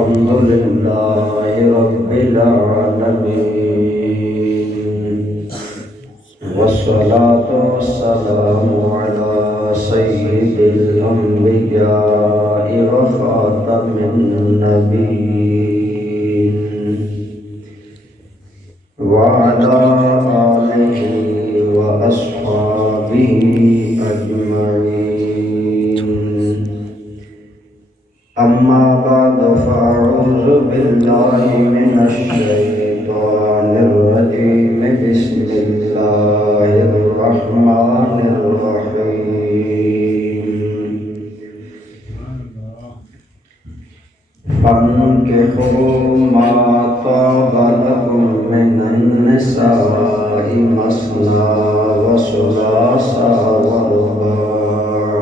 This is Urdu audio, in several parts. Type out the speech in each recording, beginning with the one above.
الحمد لله رب العالمين والصلاة والسلام على سيد الأنبياء وخاتم النبيين وعلى آله وأصحابه أجمعين. أما بعد فأعوذ بالله من الشيطان الرجيم. بسم الله الرحمن الرحيم. فانكحوا ما طاب لكم من النساء مثنى وثلاث ورباع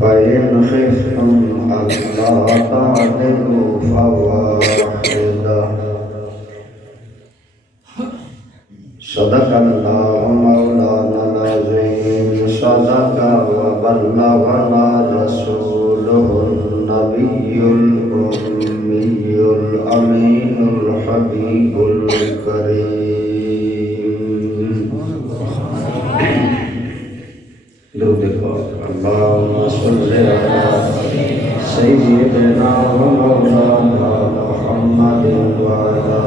فإن خفتم ألا تعدلوا فواحدة. صدق الله مولانا العظيم. صدق وبلغنا رسوله النبي الأمي الأمين الحبيب الكريم. درود پاک. اللهم صل على سيدنا ومولانا محمد وعلى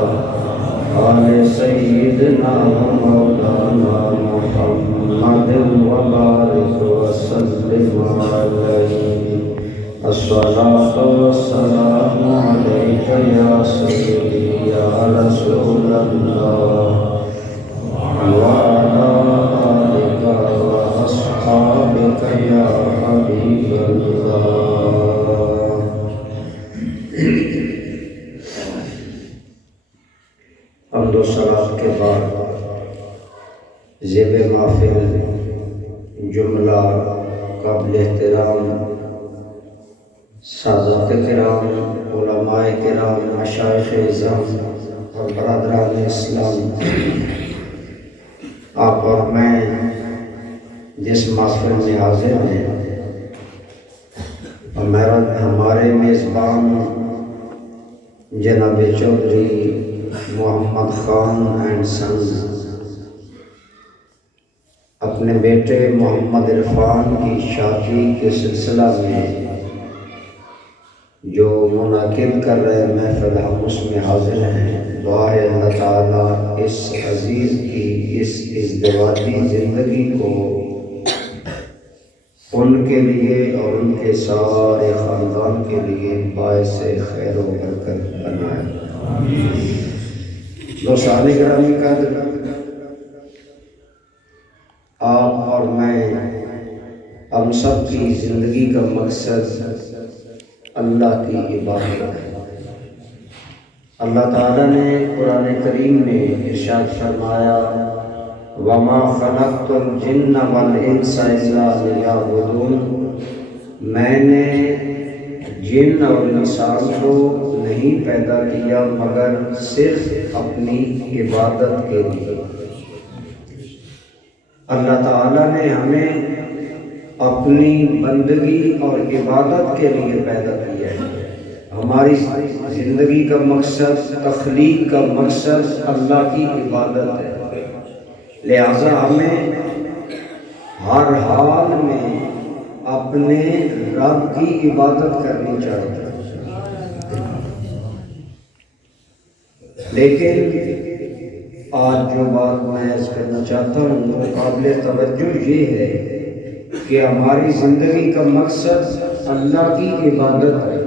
آل سيدنا ومولانا محمد وبارك وسلم عليه. الصلاة والسلام عليك يا سيدي يا رسول الله وعلى آلك وأصحابك يا حبيب الله. حمد و صلات کے بعد زیب محفل جملہ قابل احترام سادات کرام، علماء کرام، مشائخ اعظام اور برادران اسلام، آپ اور میں جس محفل میں حاضر ہیں اور ہمارے میزبان جناب چودھری محمد خان اینڈ سنز اپنے بیٹے محمد عرفان کی شادی کے سلسلہ میں جو منعقد کر رہے محفل، ہم اس میں حاضر ہیں. دعا ہے اللہ تعالیٰ اس عزیز کی اس ازدواجی زندگی کو ان کے لیے اور ان کے سارے خاندان کے لیے باعث خیر و برکت بنائے. دوستان گرامی قدر، آپ اور میں، ہم سب کی زندگی کا مقصد اللہ کی عبادت ہے. اللہ تعالیٰ نے قرآن کریم میں ارشاد فرمایا وَمَا خَلَقْتُ الْجِنَّ وَالْإِنسَ إِلَّا لِيَعْبُدُونِ. میں نے جن اور انسان کو نہیں پیدا کیا مگر صرف اپنی عبادت کے لیے. اللہ تعالیٰ نے ہمیں اپنی بندگی اور عبادت کے لیے پیدا کیا ہے. ہماری زندگی کا مقصد، تخلیق کا مقصد اللہ کی عبادت ہے. لہذا ہمیں ہر حال میں اپنے رب کی عبادت کرنی چاہیے. لیکن آج جو بات میں عرض کرنا چاہتا ہوں وہ قابل توجہ یہ ہے کہ ہماری زندگی کا مقصد اللہ کی عبادت ہے،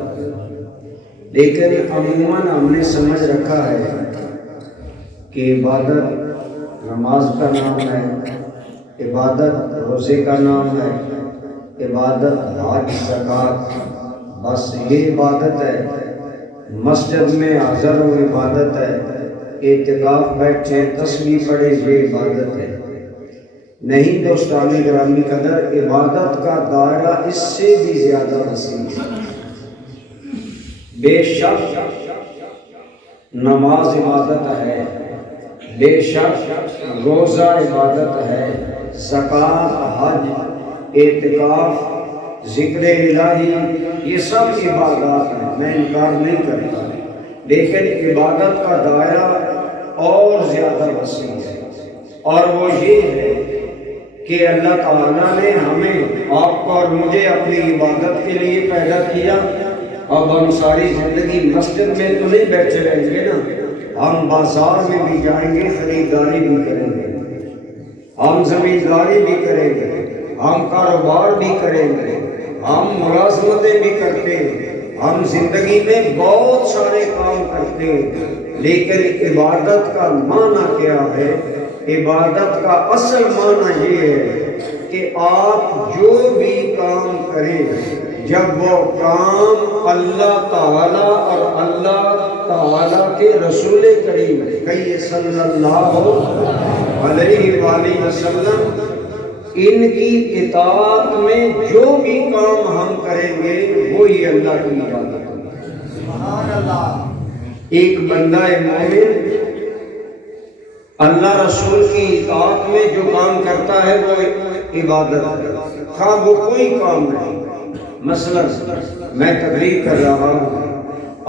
لیکن عموماً ہم نے سمجھ رکھا ہے کہ عبادت نماز کا نام ہے، عبادت روزے کا نام ہے، عبادت حج زکوٰۃ، بس یہ عبادت ہے. مسجد میں حاضر ہو عبادت ہے، اعتکاف بیٹھے تسبیح پڑھے یہ عبادت ہے. نہیں دوستان گرامی قدر، عبادت کا دائرہ اس سے بھی زیادہ وسیع ہے. بے شک نماز عبادت ہے، بے شک روزہ عبادت ہے، زکوٰۃ، حج، اعتکاف ذکر الہی، یہ سب عبادات ہیں، میں انکار نہیں کرتا، لیکن عبادت کا دائرہ اور زیادہ وسیع ہے، اور وہ یہ ہے کہ اللہ تعالیٰ نے ہمیں، آپ کو اور مجھے اپنی عبادت کے لیے پیدا کیا۔ اب ہم ساری زندگی مسجد میں تو نہیں بیٹھے رہیں گے نا، ہم بازار میں بھی جائیں گے، خریداری بھی کریں گے، ہم زمینداری بھی کریں گے، ہم کاروبار بھی کریں گے، ہم ملازمتیں بھی کرتے ہیں، ہم زندگی میں بہت سارے کام کرتے ہیں، لیکن عبادت کا معنی کیا ہے؟ عبادت کا اصل معنی یہ ہے کہ آپ جو بھی کام کریں، جب وہ کام اللہ تعالیٰ اور اللہ تعالیٰ کے رسول کریم صلی اللہ علیہ وآلہ وسلم ان کی اطاعت میں جو بھی کام ہم کریں گے وہی اللہ کی عبادت ہے۔ سبحان اللہ۔ ایک بندہ مومن اللہ رسول کی اطاعت میں جو کام کرتا ہے وہ عبادت ہے، خواہ وہ کوئی کام نہیں۔ مثلا میں تقریر کر رہا ہوں،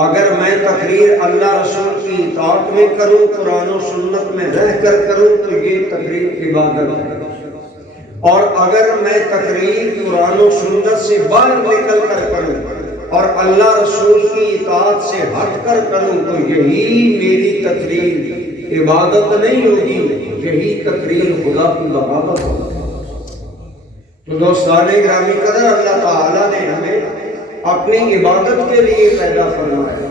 اگر میں تقریر اللہ رسول کی اطاعت میں کروں، قرآن و سنت میں رہ کر کروں تو یہ تقریر عبادت ہے، اور اگر میں تقریر قرآن و سنت سے باہر نکل کر کروں اور اللہ رسول کی اطاعت سے ہٹ کر کروں تو یہی میری تقریر عبادت نہیں ہوگی، یہی تقریر خدا کی بغاوت ہوگی۔ تو دوستان گرامی قدر، اللہ تعالیٰ نے ہمیں اپنی عبادت کے لیے پیدا فرمایا۔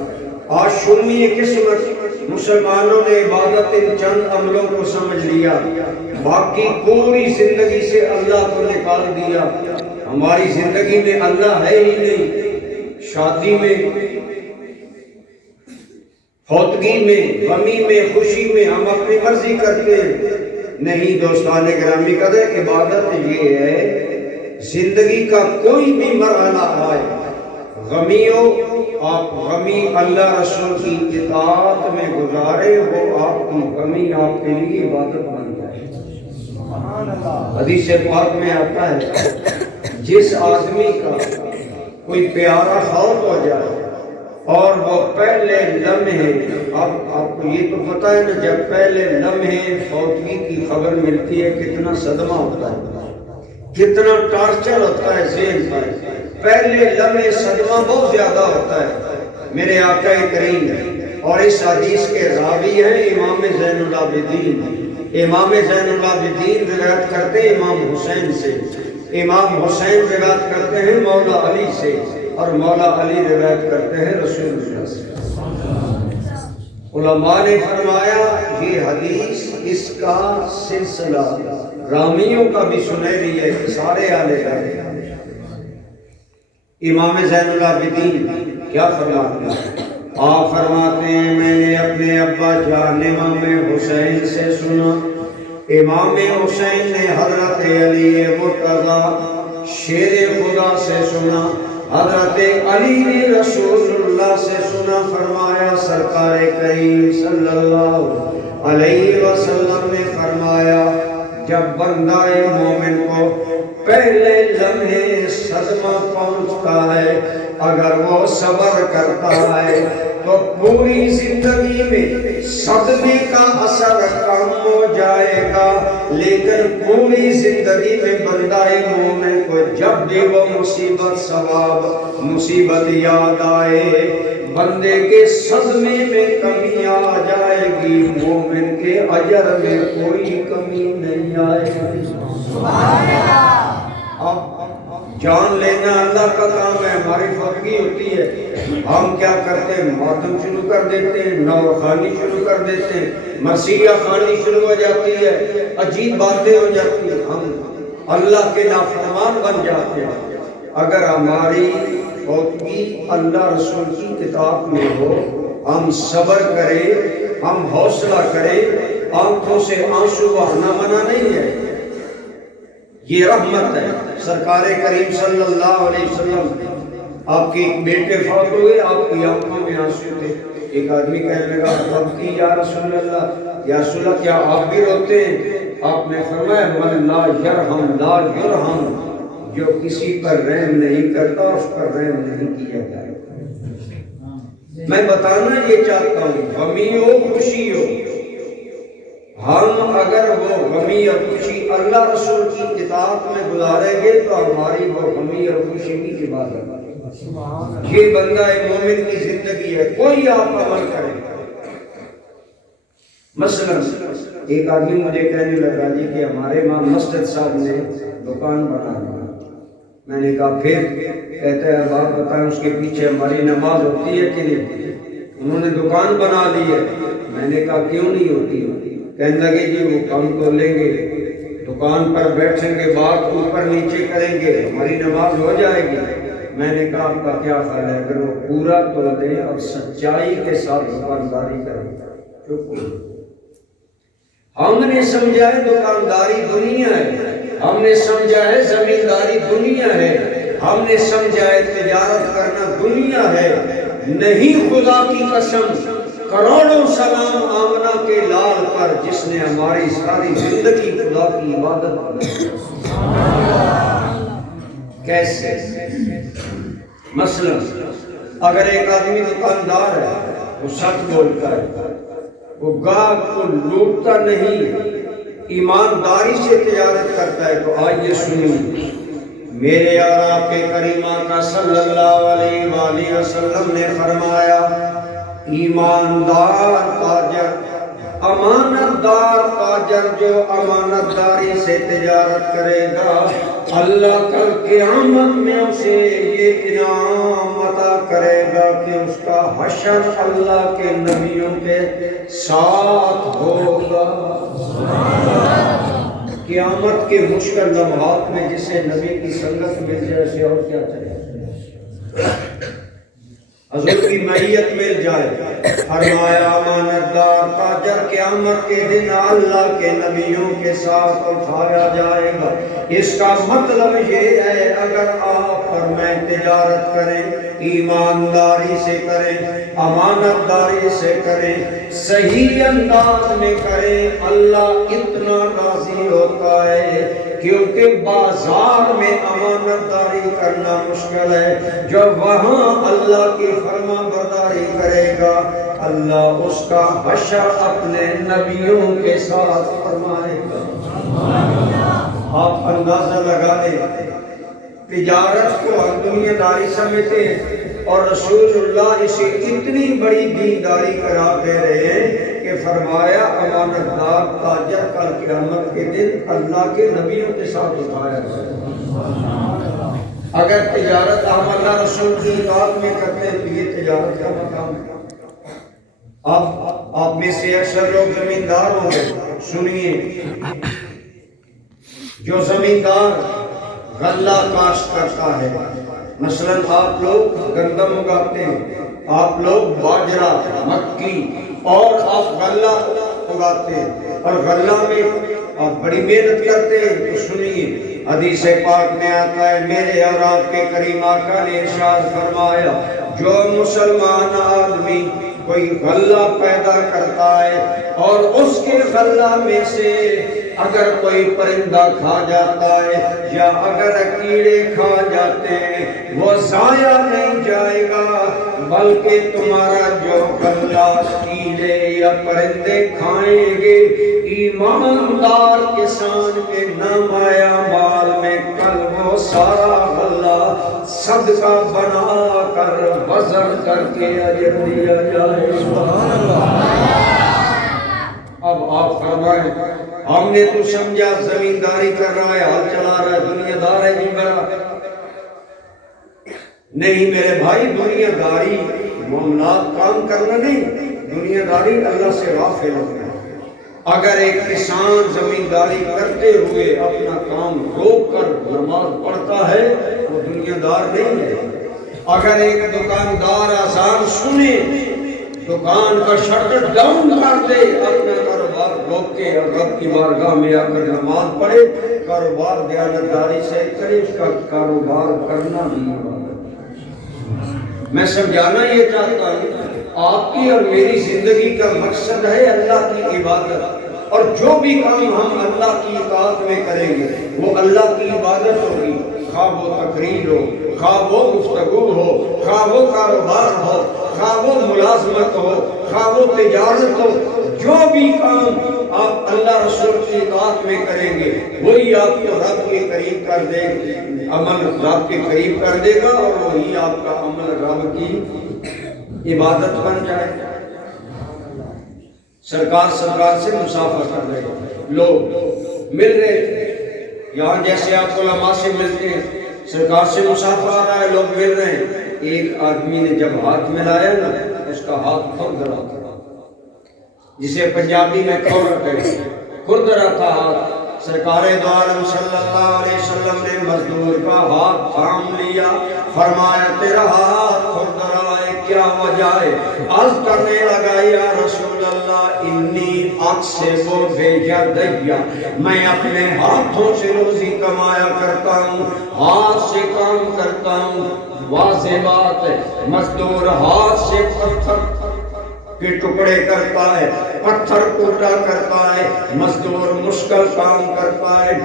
آج شرمی قسمت مسلمانوں نے عبادت ان چند عملوں کو سمجھ لیا، باقی پوری زندگی سے اللہ کو نکال دیا۔ ہماری زندگی میں اللہ ہے ہی نہیں، شادی میں، فوتگی میں، غمی میں، خوشی میں ہم اپنی مرضی کرتے ہیں۔ نہیں دوستان گرامی قدر، عبادت یہ ہے زندگی کا کوئی بھی مرحلہ آئے، غمی ہو، آپ غمی اللہ رسول کی اطاعت میں گزارے، وہ آپ کی غمی آپ کے لیے عبادت بن جائے۔ حدیث پاک میں آتا ہے جس آدمی کا کوئی پیارا فوت ہو جائے اور وہ پہلے لمحے، اب آپ کو یہ تو پتہ ہے نا، جب پہلے لمحے فوتگی کی خبر ملتی ہے کتنا صدمہ ہوتا ہے، کتنا ٹارچر ہوتا ہے ذہن پر، پہلے لمحے صدمہ بہت زیادہ ہوتا ہے۔ میرے آقا کریم اور اس حدیث کے راوی ہیں امام زین العابدین۔ امام زین العابدین روایت کرتے ہیں امام حسین سے، امام حسین روایت کرتے ہیں مولا علی سے، اور مولا علی روایت کرتے ہیں رسول اللہ سے۔ علماء نے فرمایا یہ حدیث، اس کا سلسلہ رامیوں کا بھی سنہری ہے، سارے آلے ہیں۔ امام زین العابدین کیا فرماتے ہیں؟ آپ فرماتے ہیں میں نے اپنے ابا جان امام حسین سے سنا، امام حسین نے حضرت علی مرتضی شیر خدا سے سنا، حضرت علی نے رسول اللہ سے سنا، فرمایا سرکار کریم صلی اللہ علیہ وسلم نے فرمایا جب بندہ مومن کو پہلے لمحے صدمہ پہنچتا ہے، اگر وہ صبر کرتا ہے تو پوری زندگی میں صدمے کا اثر کم ہو جائے گا، لیکن پوری زندگی میں بندہ مومن کو جب بھی وہ مصیبت یاد آئے، بندے کے صدمے میں کمی آ جائے گی، مومن کے اجر میں کوئی کمی نہیں آئے گی۔ سبحان اللہ۔ اب جان لینا اللہ کا کام ہے، ہماری فوتگی ہوتی ہے، ہم کیا کرتے ہیں؟ ماتم شروع کر دیتے ہیں، نوخانی شروع کر دیتے ہیں، مسیح خانی شروع ہو جاتی ہے، عجیب باتیں ہو جاتی ہیں، ہم اللہ کے نافرمان بن جاتے ہیں۔ اگر ہماری فوتگی اللہ رسول کی اطاعت میں ہو، ہم صبر کریں، ہم حوصلہ کریں، آنکھوں سے آنسو بہانا منع نہیں ہے، یہ رحمت ہے۔ سرکار کریم صلی اللہ علیہ وسلم، آپ کے ایک بیٹے فوت ہوئے، آپ کی آنکھوں میں آنسو تھے، ایک آدمی کہنے لگا تب کی یا رسول اللہ، یا رسول اللہ کیا آپ بھی روتے ہیں؟ آپ نے فرمایا من لا یرحم لا یرحم، جو کسی پر رحم نہیں کرتا اس پر رحم نہیں کیا جائے. میں بتانا یہ چاہتا ہوں غمی ہو خوشی ہو، ہم اگر وہ غمی اور خوشی اللہ رسول کی اطاعت میں گزاریں گے تو ہماری وہ غمی اور خوشی کی عبادت ہے. یہ بندہ مومن کی زندگی ہے. کوئی آپ عمل کرے، مثلا ایک آدمی مجھے کہنے لگا جی کہ ہمارے امام مسجد صاحب نے دکان بنا دی. میں نے کہا پھر؟ کہتے ہیں اب آپ بتائیں اس کے پیچھے ہماری نماز ہوتی ہے کہ نہیں؟ انہوں نے دکان بنا لی ہے. میں نے کہا کیوں نہیں ہوتی؟ کہنے لگے جی وہ کام تو لیں گے، دکان پر بیٹھیں گے، بات اوپر نیچے کریں گے، ہماری نماز ہو جائے گی. میں نے کہا آپ کا کیا خیال ہے اگر وہ پورا تو دیں اور سچائی کے ساتھ دکانداری کریں؟ چپ. ہم نے سمجھا ہے دکانداری دنیا ہے، ہم نے سمجھا ہے زمینداری دنیا ہے، ہم نے سمجھا ہے تجارت کرنا دنیا ہے. نہیں، خدا کی قسم کروڑوں سلام آمنہ کے لال پر جس نے ہماری ساری زندگی خدا کی عبادت کی. کیسے؟ مثلا اگر ایک آدمی دکاندار ہے، وہ سچ بولتا ہے، وہ گاہک کو لوٹتا نہیں، ایمانداری سے تجارت کرتا ہے، تو آئیے سنیے میرے اور آپ کے کریمہ کا صلی اللہ علیہ وآلہ وسلم نے فرمایا ایماندار تاجر، امانت دار تاجر جو امانت داری سے تجارت کرے گا، اللہ کل قیامت میں اسے یہ انعام عطا کرے گا کہ اس کا حشر اللہ کے نبیوں کے ساتھ ہوگا. قیامت کے مشکل لمحات میں جسے نبی کی سنگت مل جائے اسے اور کیا چاہیے؟ حضور کی معیت مل جائے. فرمایا امانت دار تاجر قیامت کے دن اللہ کے نبیوں کے ساتھ اٹھایا جائے گا. اس کا مطلب یہ ہے اگر آپ اور میں تجارت کریں، ایمانداری سے کریں، امانت داری سے کریں، صحیح انداز میں کریں، اللہ اتنا راضی ہوتا ہے. کیونکہ بازار میں امانت داری کرنا مشکل ہے، جو وہاں اللہ کی فرما برداری کرے گا اللہ اس کا حشر اپنے نبیوں کے ساتھ فرمائے گا. آپ اندازہ لگا لیں تجارت کو ہم دنیا داری سمجھتے ہیں اور رسول اللہ اسے اتنی بڑی دینداری قرار دے رہے ہیں کہ فرمایا امانت دار تاجر کل قیامت کے دن اللہ کے نبیوں کے ساتھ اٹھایا جائے. اگر تجارت ہم اللہ رسول کی اطاعت میں کرتے ہیں تو یہ تجارت کا مقام ہے. آپ میں سے اکثر لوگ زمیندار ہوں گے. سنیے، جو زمیندار غلہ کاشت کرتا ہے، مثلا آپ لوگ گندم اگاتے ہیں، آپ لوگ باجرہ، مکی اور آپ غلہ اگاتے ہیں اور غلہ میں آپ بڑی محنت کرتے ہیں، تو سنیے حدیث پاک میں آتا ہے میرے اور آپ کے کریم آقا نے ارشاد فرمایا جو مسلمان آدمی کوئی غلہ پیدا کرتا ہے اور اس کے غلہ میں سے اگر کوئی پرندہ کھا جاتا ہے یا اگر کیڑے کھا جاتے ہیں وہ ضائع نہیں جائے گا، بلکہ تمہارا جو غلہ کیڑے یا پرندے کھائیں گے ایماندار کسان کے نمایاں مال میں کل وہ سارا غلہ صدقہ بنا کر وزن کر کے اجر دیا جائے. اب آپ فرمائیں ہم نے تو سمجھا زمینداری کر رہا ہے، حال چلا رہا ہے، دنیا دار ہے. نہیں بڑا نہیں میرے بھائی، دنیا داری معاملات کام کرنا نہیں، دنیا داری اللہ سے غافل ہونا. اگر ایک کسان زمینداری کرتے ہوئے اپنا کام روک کر نماز پڑھتا ہے وہ دنیا دار نہیں ہے. اگر ایک دکاندار اذان سنے دکان کا شٹر ڈاؤن کر دے، اپنا کاروبار روک کے رب کی بارگاہ میں آ کر نماز پڑھے، کاروبار دیانتداری سے کرے، اس کا کاروبار کرنا نہیں. میں سمجھانا یہ چاہتا ہوں آپ کی اور میری زندگی کا مقصد ہے اللہ کی عبادت، اور جو بھی کام ہم اللہ کی اطاعت میں کریں گے وہ اللہ کی عبادت ہوگی. خواہ وہ تقریر ہو، خواہ وہ گفتگو ہو، خواہ وہ کاروبار ہو، خواہ وہ ملازمت ہو، خواہ وہ تجارت ہو، جو بھی کام آپ اللہ رسول کی اطاعت میں کریں گے وہی آپ کو رب کے قریب کر دے گا، عمل رب کے قریب کر دے گا، اور وہی آپ کا عمل رب کی عبادت بن جائے گا۔ سرکار سے مسافر کر رہے لوگ مل رہے تھے، یہاں جیسے آپ علماء سے ملتے ہیں، سرکار سے مسافر آ رہا ہے، لوگ مل رہے ہیں۔ ایک آدمی نے جب ہاتھ ملایا نا، اس کا ہاتھ کھردرا تھا، جسے پنجابی میں کھردرا تھا ہاتھ۔ سرکار دو عالم صلی اللہ علیہ وسلم نے مزدور کا ہاتھ تھام لیا، فرمایا تیرا ہاتھ کھردرا ہے، کیا وجہ ہے؟ عرض کرنے لگا یا رسول اللہ انی اکسب بیدیا، میں اپنے ہاتھوں سے روزی کمایا کرتا ہوں، ہاتھ سے کام کرتا ہوں۔ واضح بات ہے، مزدور ہاتھ سے پتھر کے ٹکڑے کرتا ہے، پتھر کوٹا کرتا ہے، مزدور مشکل کام کرتا ہے۔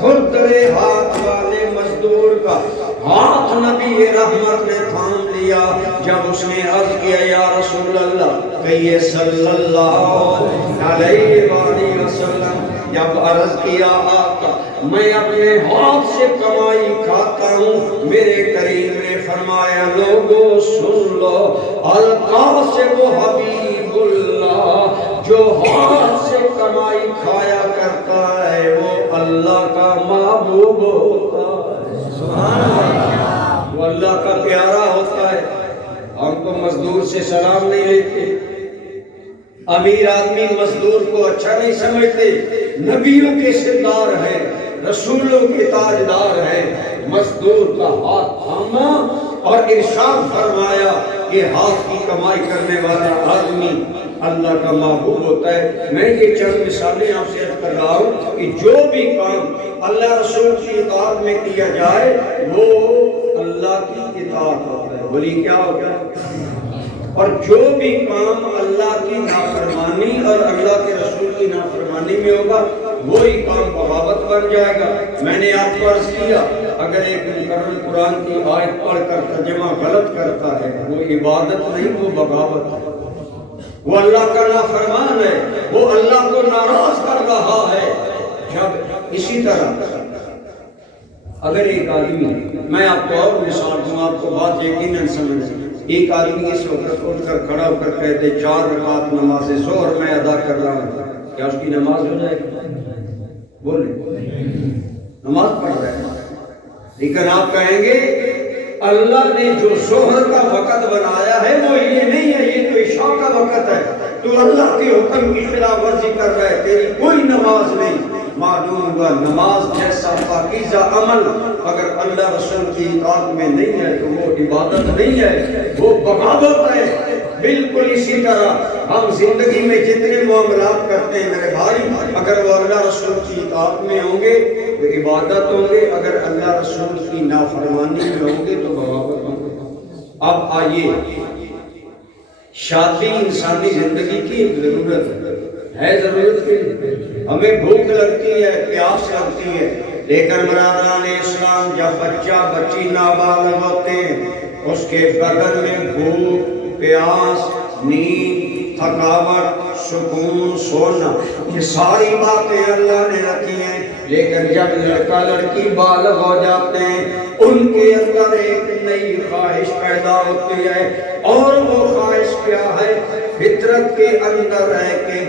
کھردرے ہاتھ والے مزدور کا ہاتھ نبی رحمت نے تھام لیا۔ جب اس نے عرض کیا یا رسول اللہ کہیے صلی اللہ علیہ وآلہ وسلم، جب عرض کیا آقا میں اپنے ہاتھ سے کمائی کھاتا ہوں، میرے کریم نے فرمایا لوگوں سن لو، القاسم حبیب اللہ، جو ہاتھ سے کمائی کھایا کرتا ہے وہ اللہ کا محبوب ہوتا ہے۔ سبحان اللہ، وہ اللہ کا پیارا ہوتا ہے۔ ہم کو مزدور سے سلام نہیں لیتے، امیر آدمی مزدور کو اچھا نہیں سمجھتے، نبیوں کے سردار ہیں، رسولوں کے تاجدار ہیں۔ مزدور کا ہاتھ تھاما اور ارشاد فرمایا کہ ہاتھ کی کمائی کرنے والا آدمی اللہ کا محبوب ہوتا ہے۔ میں یہ چند مثالیں آپ سے عرض کر رہا ہوں کہ جو بھی کام اللہ رسول کی اطاعت میں کیا جائے وہ اللہ کی اطاعت ہوتا ہے۔ بولی کیا ہوتا ہے؟ اور جو بھی کام اللہ کی نافرمانی اور اللہ کے رسول کی نافرمانی میں ہوگا وہی کام بغاوت بن جائے گا۔ میں نے آپ کو عرض کیا اگر ایک مقرر قرآن کی آیت پڑھ کر ترجمہ غلط کرتا ہے وہ عبادت نہیں، وہ بغاوت ہے، وہ اللہ کا نافرمان ہے، وہ اللہ کو ناراض کر رہا ہے۔ جب اسی طرح اگر ایک آدمی، میں آپ کو اور مثال دوں، آپ کو بات یقیناً سمجھ، ایک آدمی اس وقت اٹھ کر کھڑا ہو کر کہتے 4 رکعت نماز ظہر میں ادا کر رہا ہوں، کیا اس کی نماز ہو جائے گی؟ بولے نماز پڑھ رہے ہیں، لیکن آپ کہیں گے اللہ نے جو ظہر کا وقت بنایا ہے وہ یہ نہیں ہے، یہ تو عشاء کا وقت ہے، تو اللہ کے حکم کی خلاف ورزی کر رہا ہے، تیری کوئی نماز نہیں۔ معلوم ہوا نماز جیسا پاکیزہ عمل اگر اللہ رسول کی اطاعت میں نہیں ہے تو وہ عبادت نہیں ہے، وہ بغاوت ہے۔ بالکل اسی طرح ہم زندگی میں جتنے معاملات کرتے ہیں میرے بھائی، اگر وہ اللہ رسول کی اطاعت میں ہوں گے تو عبادت ہوں گے، اگر اللہ رسول کی نافرمانی میں ہوں گے تو بغاوت ہوں گے۔ اب آئیے، شادی انسانی زندگی کی ایک ضرورت ہے، ضرورت کی ہمیں بھوک لگتی ہے، پیاس لگتی ہے، لیکن برادران اسلام جب بچہ بچی نابالغ ہوتے ہیں اس کے بدن میں بھوک، پیاس، نیند، تھکاوٹ، سکون، سونا، یہ ساری باتیں اللہ نے رکھی ہیں، لیکن جب لڑکا لڑکی بالغ ہو جاتے ہیں ان کے اندر ایک نئی خواہش پیدا ہوتی ہے، اور وہ خواہش کیا ہے؟ فطرت کے اندر ہے کہ